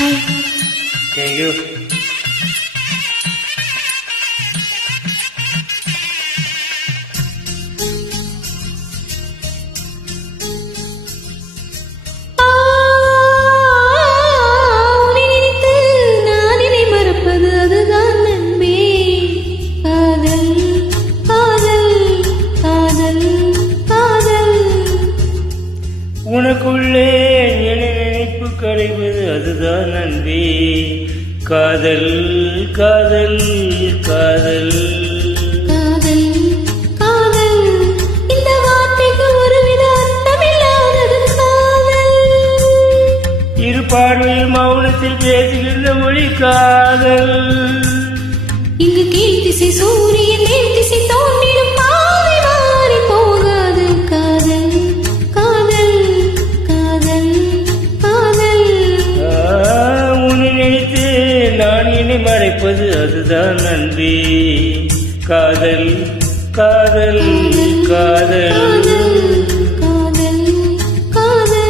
Thank you. உனக்குள்ளே என நினைப்பு கரைவது அதுதான் அன்பே. காதல் காதல் காதல் காதல் காதல் இந்த வார்த்தைக்கு ஒருவித அர்த்தமில்லாதது காதல். இரு பார்வையில் மௌனத்தில் பேசுகின்ற மொழி காதல். இங்கு கீழ் திசை சூரியன் மேல் திசை தோன்றிடும் பாவை மாறி போகாது காதல் காதல் காதல் காதல். உன்னை நினைத்து நான் இனி மறைப்பது அதுதான் அன்பே. காதல் காதல் காதல் காதல் காதல்.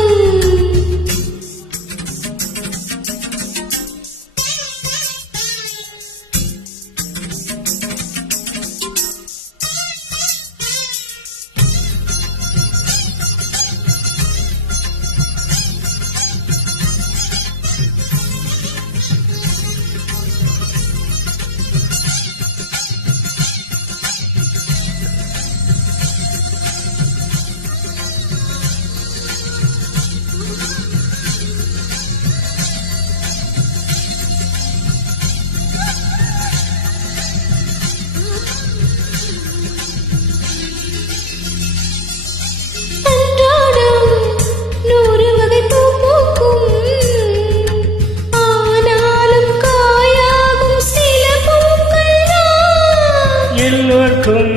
எல்லோருக்கும்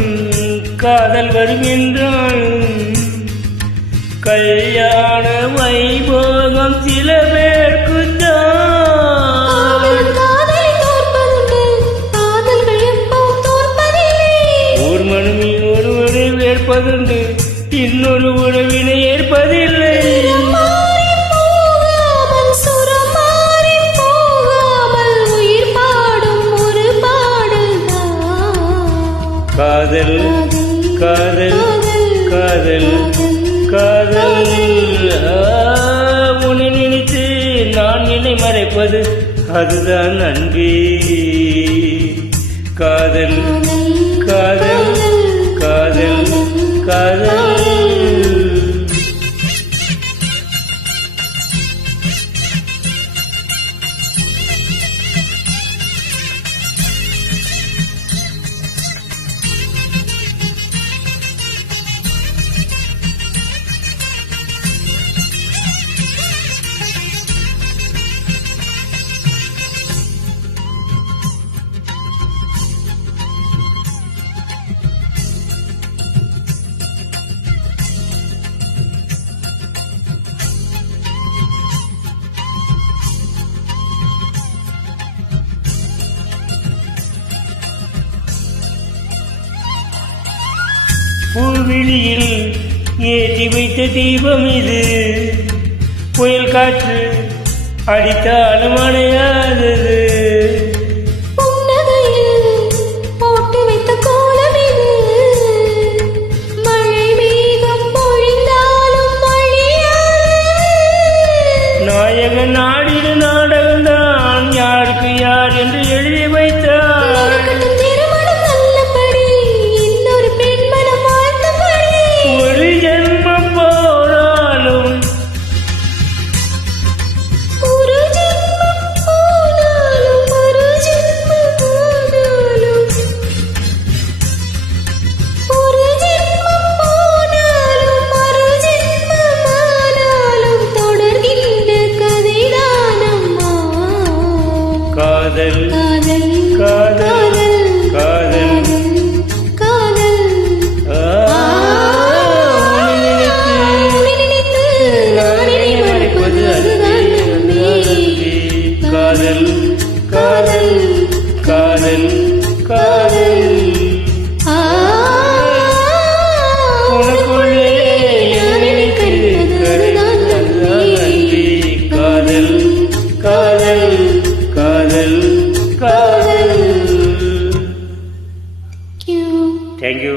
காதல் வருகின்றாலும் கல்யாண வைபோகம் சில பேருக்குத்தான். ஒரு மனமில் ஒருவரை வேர்ப்பதுண்டு, இன்னொரு உறவினை ஏற்பதில்லை. காதல் காதல் காதல் காதல். உன்னை நினைத்து நான் என்னை மறைப்பது அதுதான் அன்பே. காதல் காதல் காதல் காதல். பூவிழியில் ஏற்றி வைத்த தீபம் இது, புயல் காற்று அடித்தாலும் அணையாதது. நாயகன் நாடின நாடகம்தான் யாருக்கு யார் என்று எழுதி வைத்தார். ஒரு ஜென்மம் போனாலும் தொடர்கின்ற கதைதானம்மா. தேங்க்யூ.